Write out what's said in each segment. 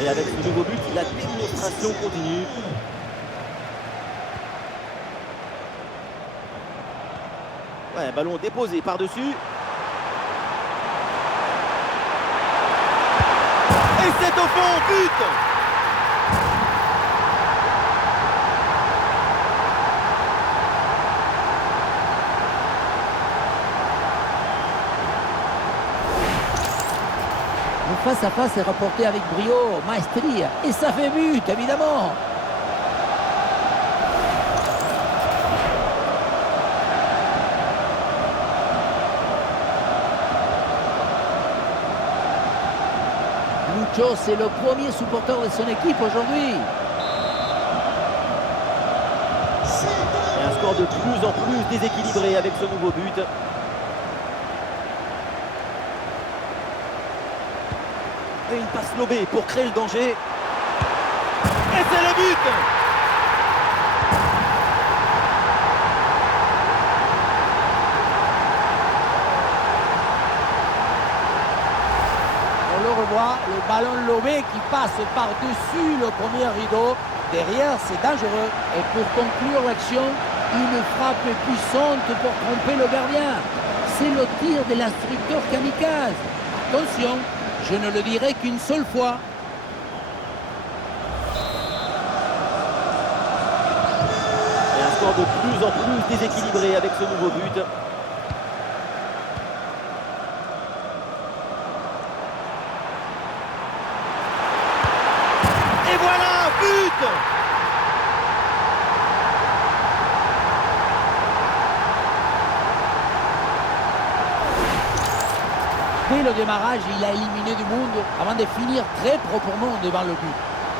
Et avec ce nouveau but, la démonstration continue. Ouais, ballon déposé par-dessus. Et c'est au fond, but! Le face-à-face est rapporté avec brio, maestria, et ça fait but, évidemment. Lucho, c'est le premier supporter de son équipe aujourd'hui. Et un score de plus en plus déséquilibré avec ce nouveau but. Et une passe lobée pour créer le danger. Et c'est le but! On le revoit, le ballon lobé qui passe par-dessus le premier rideau. Derrière, c'est dangereux. Et pour conclure l'action, une frappe puissante pour tromper le gardien. C'est le tir de l'instructeur kamikaze. Attention, je ne le dirai qu'une seule fois. Et un score de plus en plus déséquilibré avec ce nouveau but. Et voilà, but! Dès le démarrage, il a éliminé du monde avant de finir très proprement devant le but.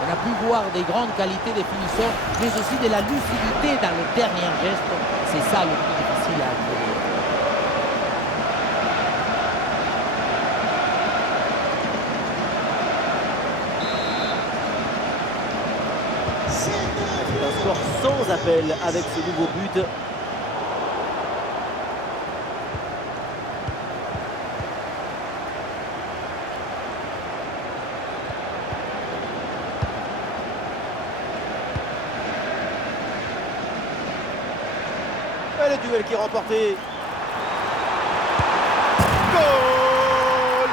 On a pu voir des grandes qualités des finisseurs, mais aussi de la lucidité dans le dernier geste. C'est ça le plus difficile à acquérir. C'est un score sans appel avec ce nouveau but. Et le duel qui est remporté. Goal!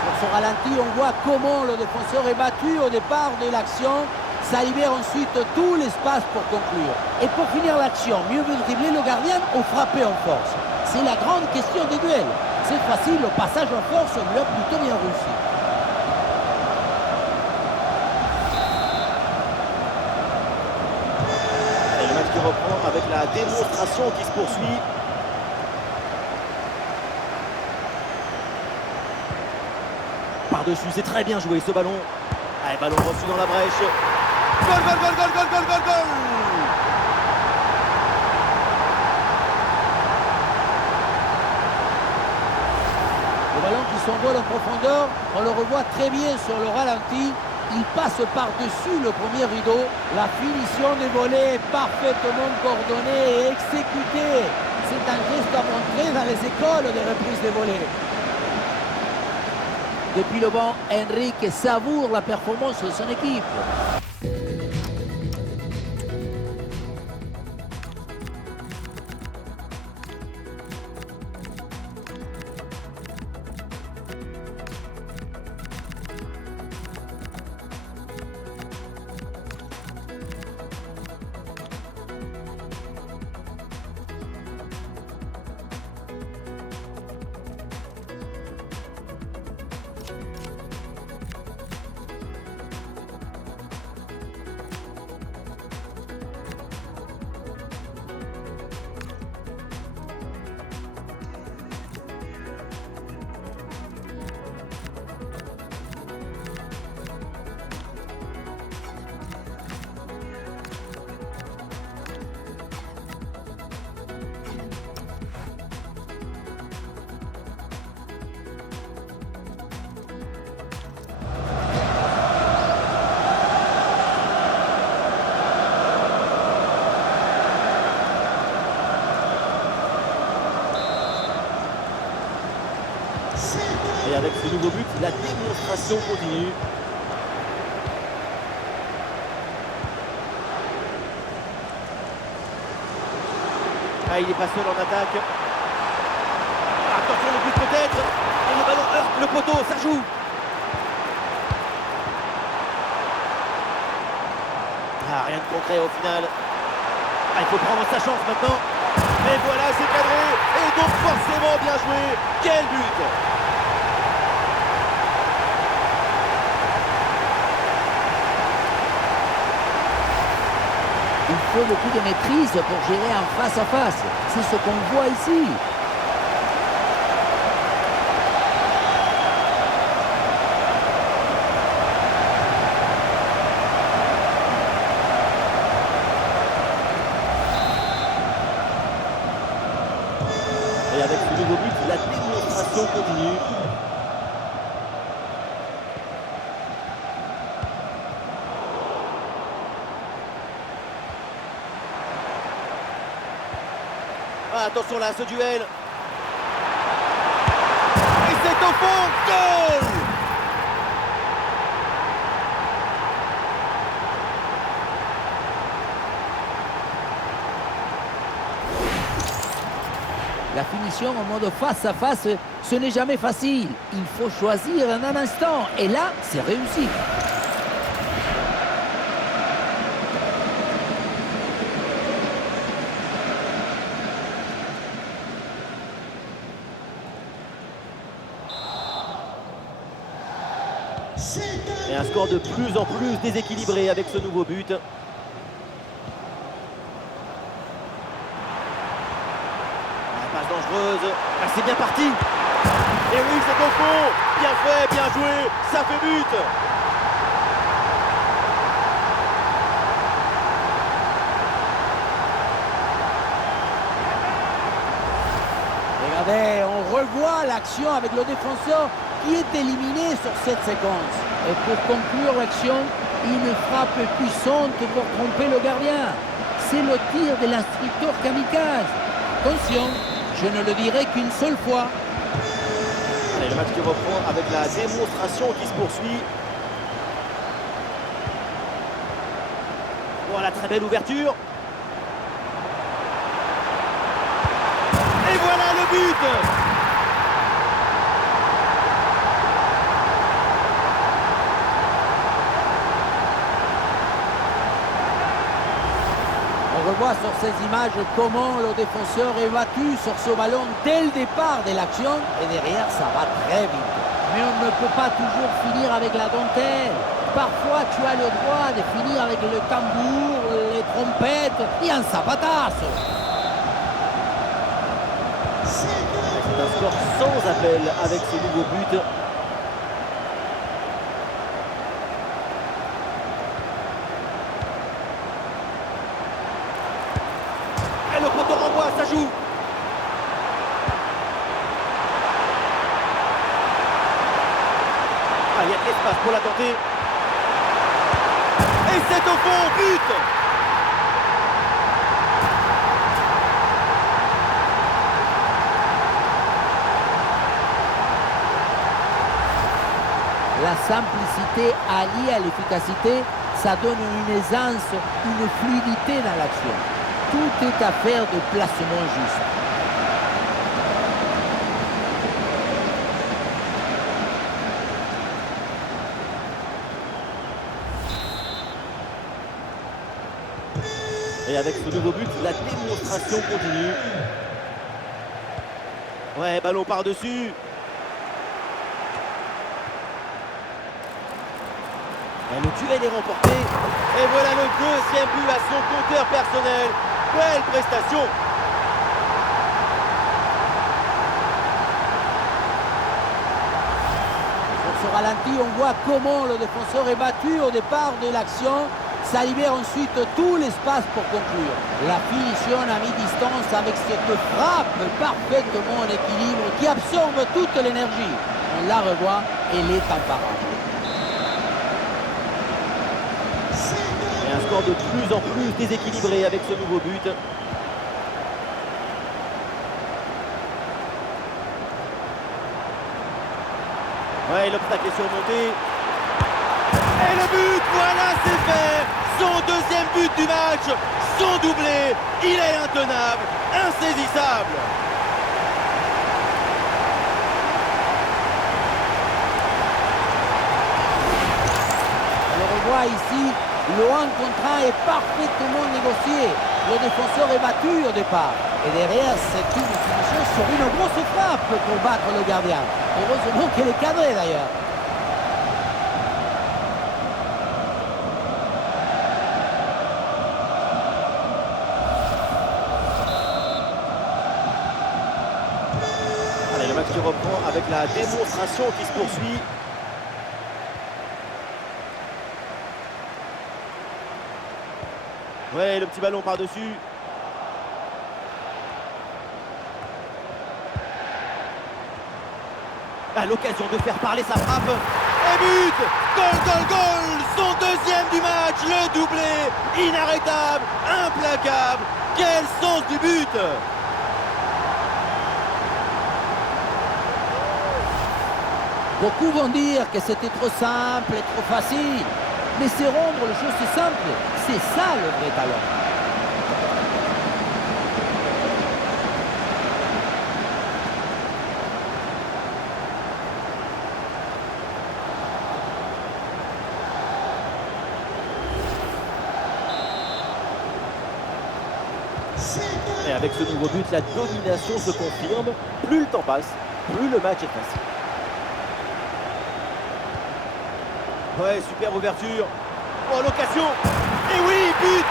Sur ce ralenti, on voit comment le défenseur est battu au départ de l'action. Ça libère ensuite tout l'espace pour conclure. Et pour finir l'action, mieux vaut dribbler le gardien ou frapper en force. C'est la grande question des duels. Cette fois-ci, le passage en force lui a plutôt bien réussi. Et le match qui reprend avec la démonstration qui se poursuit. Par-dessus, c'est très bien joué ce ballon. Allez, ballon reçu dans la brèche. Goal, goal, goal, goal, goal, goal, goal, goal! Le ballon qui s'envole en profondeur, on le revoit très bien sur le ralenti. Il passe par-dessus le premier rideau. La finition des volets est parfaitement coordonnée et exécutée. C'est un geste à montrer dans les écoles de reprise des volets. Depuis le banc, Enrique savoure la performance de son équipe. avec ce nouveau but, la démonstration continue. Ah, il est pas seul en attaque. Attention, le but peut-être. Et le ballon heurte le poteau, ça joue. Ah, rien de concret au final. Ah, il faut prendre sa chance maintenant. Et voilà, c'est cadré. Et donc forcément bien joué. Quel but! Il faut beaucoup de maîtrise pour gérer en face à face. C'est ce qu'on voit ici. Et avec ce nouveau but, la démonstration continue. Ah, attention là, ce duel. Et c'est au fond, goal! La finition en mode face à face, ce n'est jamais facile. Il faut choisir en un instant. Et là, c'est réussi. Et un score de plus en plus déséquilibré avec ce nouveau but. Passe dangereuse. Ah, c'est bien parti. Et oui, c'est au fond. Bien fait, bien joué. Ça fait but. Regardez, on revoit l'action avec le défenseur qui est éliminé sur cette séquence. Et pour conclure l'action, une frappe puissante pour tromper le gardien. C'est le tir de l'instructeur kamikaze. Attention, je ne le dirai qu'une seule fois. Allez, le match qui reprend avec la démonstration qui se poursuit. Voilà, très belle ouverture. Et voilà le but! On revoit sur ces images comment le défenseur est battu sur ce ballon dès le départ de l'action. Et derrière, ça va très vite. Mais on ne peut pas toujours finir avec la dentelle. Parfois, tu as le droit de finir avec le tambour, les trompettes et un zapatazo. C'est un score sans appel avec ce nouveau but. Et le poteau renvoie, ça joue. Ah, il y a de l'espace pour la tenter. Et c'est au fond, but! La simplicité alliée à l'efficacité, ça donne une aisance, une fluidité dans l'action. Tout est affaire de placement juste. Et avec ce nouveau but, la démonstration continue. Ouais, ballon par-dessus. Et le duel est remporté. Et voilà le deuxième but à son compteur personnel. Belle prestation. Sur ce ralenti, on voit comment le défenseur est battu au départ de l'action. Ça libère ensuite tout l'espace pour conclure. La finition à mi-distance avec cette frappe parfaitement en équilibre qui absorbe toute l'énergie. On la revoit, elle est imparable. Et un score de plus en plus déséquilibré avec ce nouveau but. Ouais, l'obstacle est surmonté. Et le but, voilà, c'est fait. Son deuxième but du match, son doublé. Il est intenable, insaisissable. Alors on voit ici, le 1 contre 1 est parfaitement négocié. Le défenseur est battu au départ. Et derrière, c'est une finition sur une grosse frappe pour battre le gardien. Heureusement qu'elle est cadrée d'ailleurs. Allez, le match qui reprend avec la démonstration qui se poursuit. Ouais, le petit ballon par-dessus. À l'occasion de faire parler sa frappe. Et but! Goal, goal, goal! Son deuxième du match, le doublé! Inarrêtable, implacable! Quel sens du but! Beaucoup vont dire que c'était trop simple et trop facile. Mais c'est rendre les choses simples. C'est ça le vrai talent. Et avec ce nouveau but, la domination se confirme. Plus le temps passe, plus le match est facile. Ouais, super ouverture. Oh, l'occasion. Et oui, but!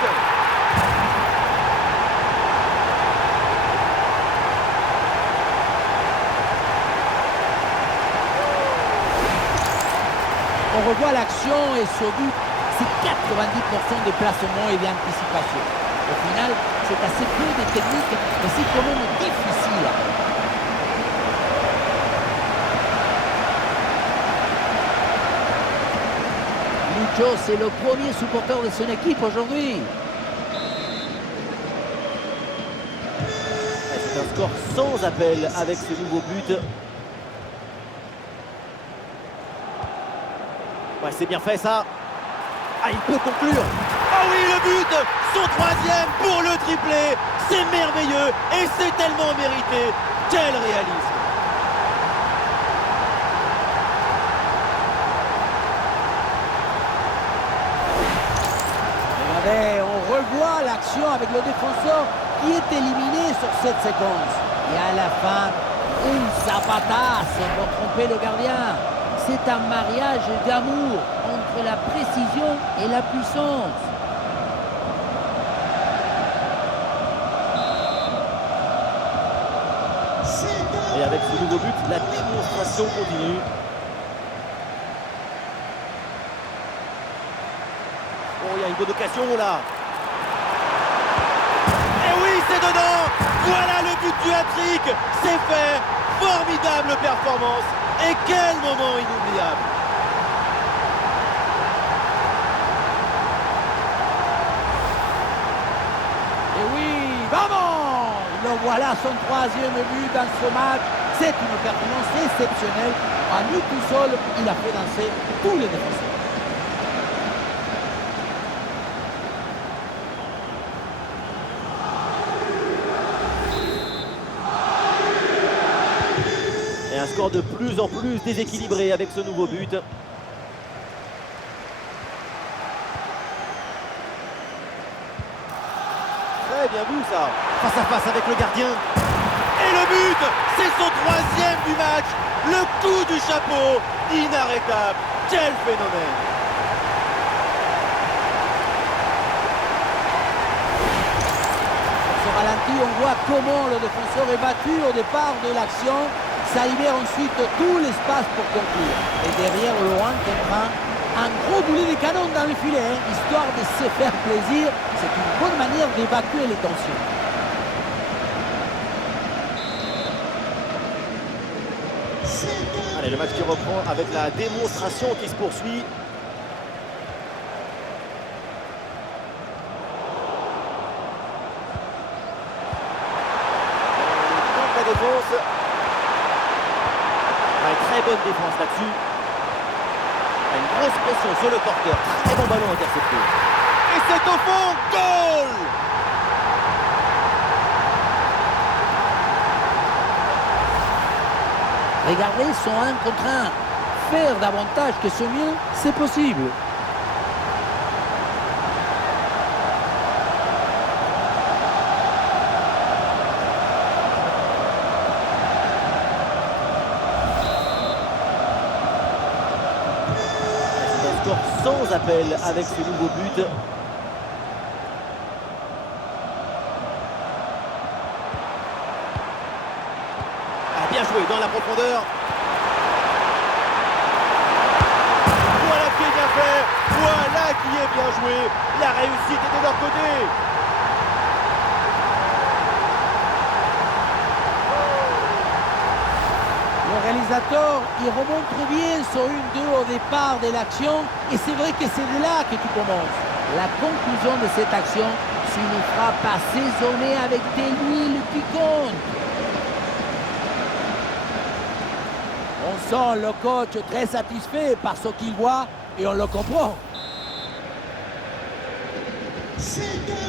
On revoit l'action et ce but, c'est 90% de placement et d'anticipation. Au final, c'est assez peu de technique, mais c'est quand même difficile. Lucho, c'est le premier supporter de son équipe aujourd'hui. C'est un score sans appel avec ce nouveau but. Ouais, c'est bien fait ça. Ah, il peut conclure. Ah oui, le but! Son troisième pour le triplé. C'est merveilleux et c'est tellement mérité. Quel réalisme! Regardez, on revoit l'action avec le défenseur qui est éliminé sur cette séquence. Et à la fin, une zapatasse pour tromper le gardien. C'est un mariage d'amour entre la précision et la puissance. Et avec ce nouveau but, la démonstration continue. Oh, il y a une bonne occasion là. Et oui, c'est dedans. Voilà le but du hat-trick. C'est fait. Formidable performance. Et quel moment inoubliable. Et oui, vamos! Le voilà son troisième but dans ce match. C'est une performance exceptionnelle. À lui tout seul, il a fait danser tous les défenseurs. Et un score de plus en plus déséquilibré avec ce nouveau but. Très bien vu ça. Face à face avec le gardien. Et le but, c'est son troisième du match. Le coup du chapeau, inarrêtable. Quel phénomène. Sur ce ralenti, on voit comment le défenseur est battu au départ de l'action. Ça libère ensuite tout l'espace pour conclure. Et derrière le 1 contre 1, un gros boulet de canon dans le filet, histoire de se faire plaisir. C'est une bonne manière d'évacuer les tensions. Allez, le match qui reprend avec la démonstration qui se poursuit. La défense. Ouais, très bonne défense là-dessus. grosse pression sur le porteur. Très bon ballon intercepté. Et c'est au fond, goal! Regardez son 1 contre 1. Faire davantage que ce mieux, c'est possible. C'est un score sans appel avec ce nouveau but. Ah, bien joué dans la profondeur. Voilà qui est bien fait. Voilà qui est bien joué. La réussite est de leur côté. Le réalisateur, il remonte bien son 1-2 au départ de l'action. Et c'est vrai que c'est de là que tu commences. La conclusion de cette action, c'est une frappe assaisonnée avec de l'huile piquante. On sent le coach très satisfait par ce qu'il voit et on le comprend.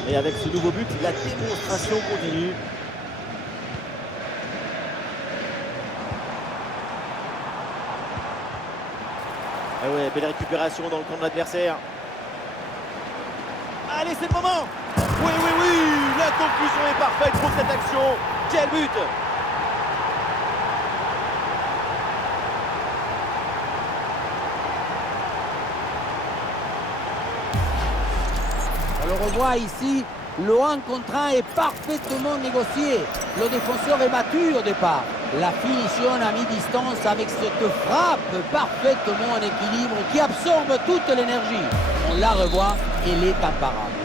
Et avec ce nouveau but, la démonstration continue. Ah ouais, belle récupération dans le camp de l'adversaire. Allez, c'est le moment. Oui, oui, oui, la conclusion est parfaite pour cette action. Quel but! On le revoit ici, le 1 contre 1 est parfaitement négocié. Le défenseur est battu au départ. La finition à mi-distance avec cette frappe parfaitement en équilibre qui absorbe toute l'énergie. On la revoit, elle est imparable.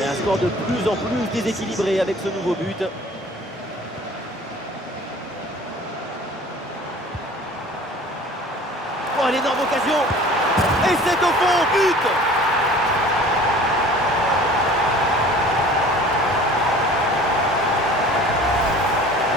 Et un score de plus en plus déséquilibré avec ce nouveau but. Oh, l'énorme occasion! Et c'est au fond, but!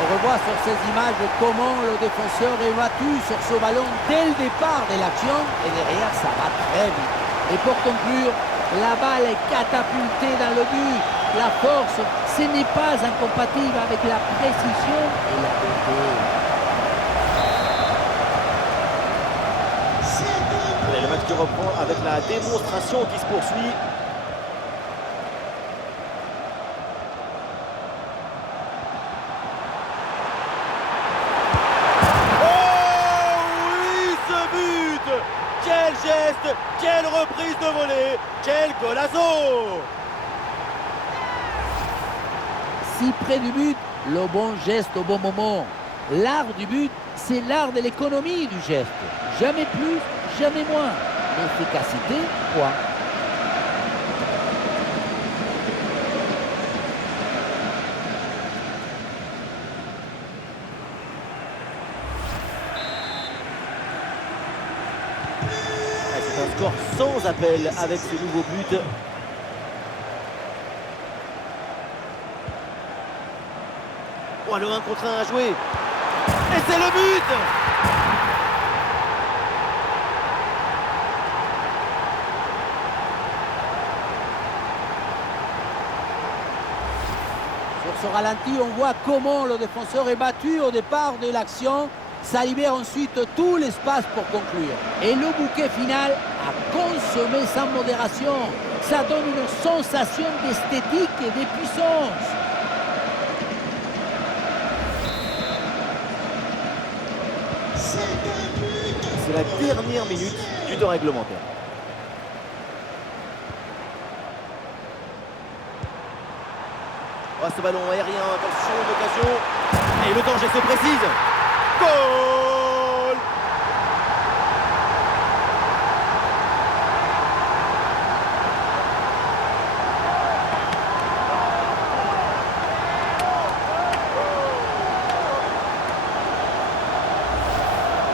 On revoit sur ces images comment le défenseur est battu sur ce ballon dès le départ de l'action et derrière ça va très vite. Et pour conclure, la balle est catapultée dans le but. La force, ce n'est pas incompatible avec la précision et la beauté. Et le match qui reprend avec la démonstration qui se poursuit. Quel geste, quelle reprise de volée, quel golazo! Si près du but, le bon geste au bon moment. L'art du but, c'est l'art de l'économie du geste. Jamais plus, jamais moins. L'efficacité, point. C'est un score sans appel avec ce nouveau but. Oh, le 1 contre 1 à jouer. Et c'est le but! Sur ce ralenti, on voit comment le défenseur est battu au départ de l'action. Ça libère ensuite tout l'espace pour conclure. Et le bouquet final a consommé sans modération. Ça donne une sensation d'esthétique et de puissance. C'est la dernière minute du temps réglementaire. Oh, ce ballon aérien, attention, l'occasion. Et le danger se précise. Goal!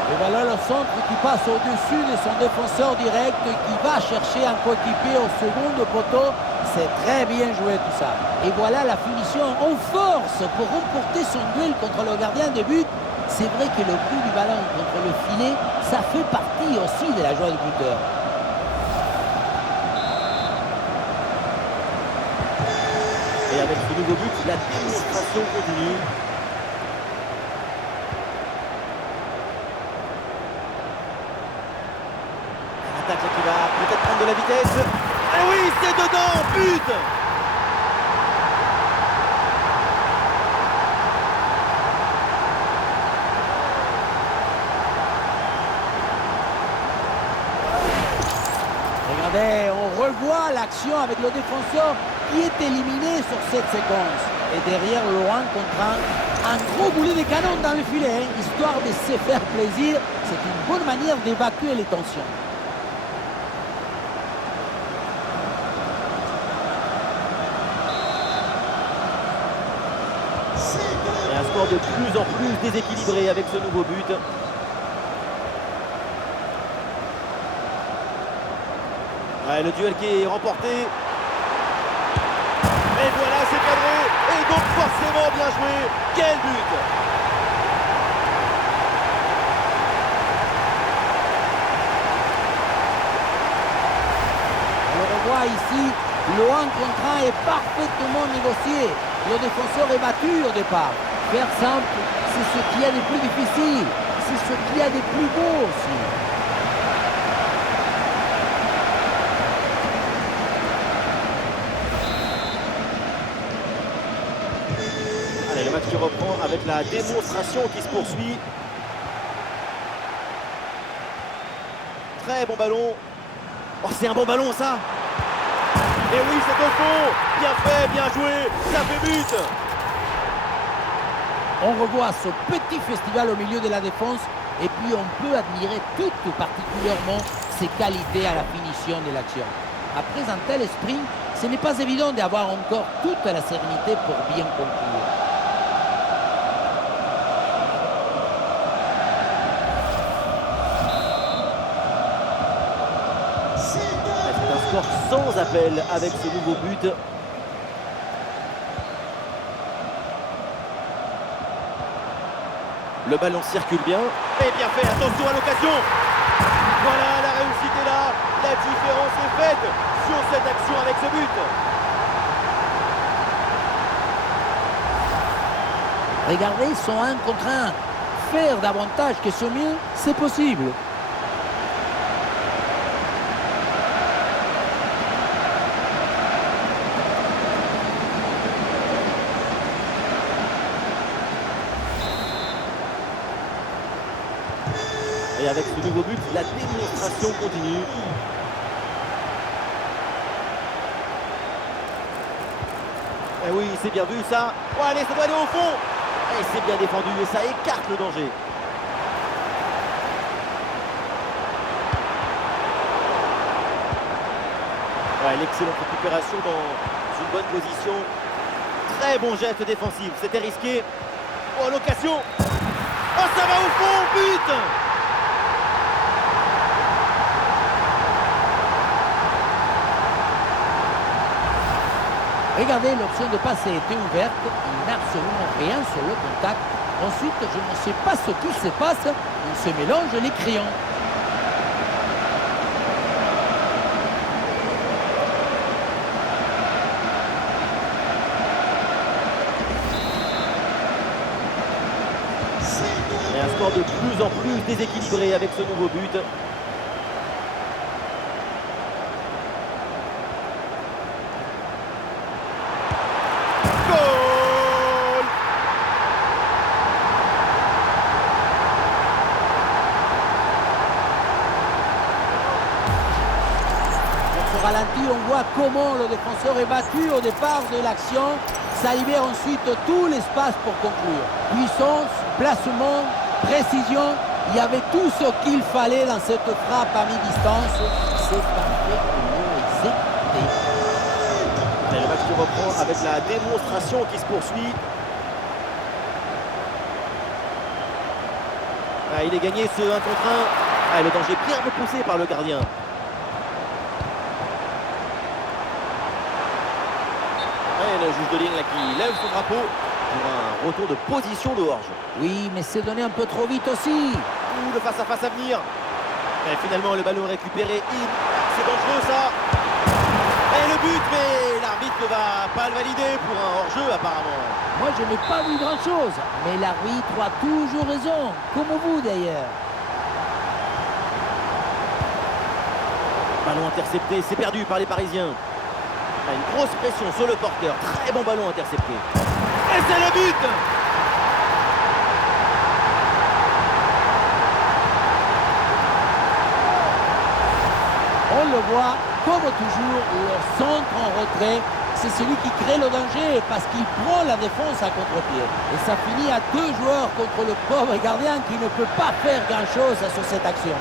Et voilà le centre qui passe au-dessus de son défenseur direct qui va chercher un coéquipier au second poteau. C'est très bien joué tout ça. Et voilà la finition en force pour remporter son duel contre le gardien de but. c'est vrai que le coup du ballon contre le filet, ça fait partie aussi de la joie du buteur. Et avec ce nouveau but, la démonstration continue. L'attaque qui va peut-être prendre de la vitesse. Et oui, c'est dedans, but! Regardez, on revoit l'action avec le défenseur qui est éliminé sur cette séquence. Et derrière, Laurent contre un gros boulet de canon dans le filet, hein, histoire de se faire plaisir. C'est une bonne manière d'évacuer les tensions. Et un score de plus en plus déséquilibré avec ce nouveau but. Ouais, le duel qui est remporté. Et voilà, c'est cadré. Et donc forcément bien joué. Quel but! On le revoit ici, le 1 contre 1 est parfaitement négocié. Le défenseur est battu au départ. Faire simple, c'est ce qu'il y a de plus difficile. C'est ce qu'il y a de plus beau aussi. Allez, le match qui reprend avec la démonstration qui se poursuit. Très bon ballon. Oh, c'est un bon ballon ça. Et oui, c'est au fond. Bien fait, bien joué. Ça fait but. On revoit ce petit festival au milieu de la défense et puis on peut admirer tout particulièrement ses qualités à la finition de l'action. Après un tel sprint, ce n'est pas évident d'avoir encore toute la sérénité pour bien conclure. C'est un score sans appel avec ce nouveau but. Le ballon circule bien. Et bien fait, attention à l'occasion. Voilà, la réussite est là. La différence est faite sur cette action avec ce but. Regardez son 1 contre 1. Faire davantage que ce mieux, c'est possible. Et avec ce nouveau but, la démonstration continue. Et oui, c'est bien vu ça. Oh, allez, ça doit aller au fond. Et c'est bien défendu et ça écarte le danger. Ouais, l'excellente récupération dans une bonne position. Très bon geste défensif. C'était risqué. Oh, l'occasion. Oh, ça va au fond. But! Regardez, l'option de passe était ouverte, il n'a absolument rien sur le contact. Ensuite, je ne sais pas ce qui se passe, on se mélange les crayons. Et un score de plus en plus déséquilibré avec ce nouveau but. Goal! Sur ce ralenti, on voit comment le défenseur est battu au départ de l'action. Ça libère ensuite tout l'espace pour conclure. Puissance, placement, précision, il y avait tout ce qu'il fallait dans cette frappe à mi-distance. C'est parfaitement exécuté. Allez, le match qui reprend avec la démonstration qui se poursuit. Ah, il est gagné ce 1 contre 1. Ah, le danger bien repoussé par le gardien. Et le juge de ligne là, qui lève son drapeau pour un retour de position de hors-jeu. Oui, mais c'est donné un peu trop vite aussi. Ouh, le face-à-face à venir. Et finalement, le ballon récupéré. C'est dangereux, ça. Et le but, mais l'arbitre ne va pas le valider pour un hors-jeu, apparemment. Moi, je n'ai pas vu grand-chose. Mais l'arbitre a toujours raison. Comme vous, d'ailleurs. Ballon intercepté, c'est perdu par les Parisiens. Une grosse pression sur le porteur. Très bon ballon intercepté. Et c'est le but. On le voit, comme toujours, le centre en retrait, c'est celui qui crée le danger parce qu'il prend la défense à contre-pied. Et ça finit à 2 joueurs contre le pauvre gardien qui ne peut pas faire grand-chose sur cette action.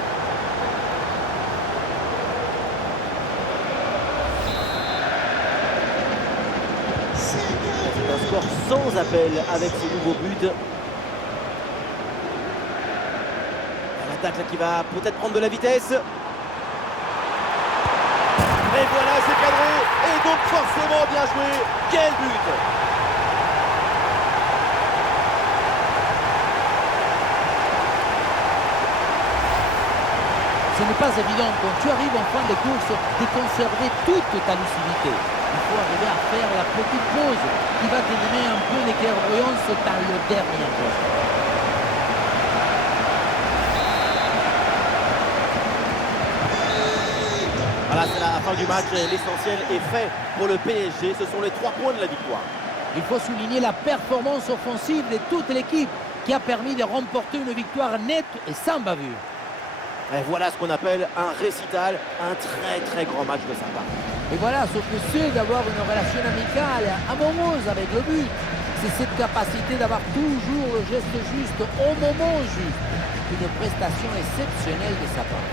C'est un score sans appel avec ce nouveau but. L'attaque là qui va peut-être prendre de la vitesse. Et voilà, c'est cadré. Et donc forcément bien joué. Quel but! Ce n'est pas évident quand tu arrives en fin de course de conserver toute ta lucidité. Il faut arriver à faire la petite pause qui va te donner un peu de clairvoyance dans le dernier geste. Voilà, c'est la fin du match. L'essentiel est fait pour le PSG. Ce sont les 3 points de la victoire. Il faut souligner la performance offensive de toute l'équipe qui a permis de remporter une victoire nette et sans bavure. Et voilà ce qu'on appelle un récital, un très grand match de sa part. Et voilà ce que c'est d'avoir une relation amicale, amoureuse avec le but. C'est cette capacité d'avoir toujours le geste juste au moment juste. Une prestation exceptionnelle de sa part.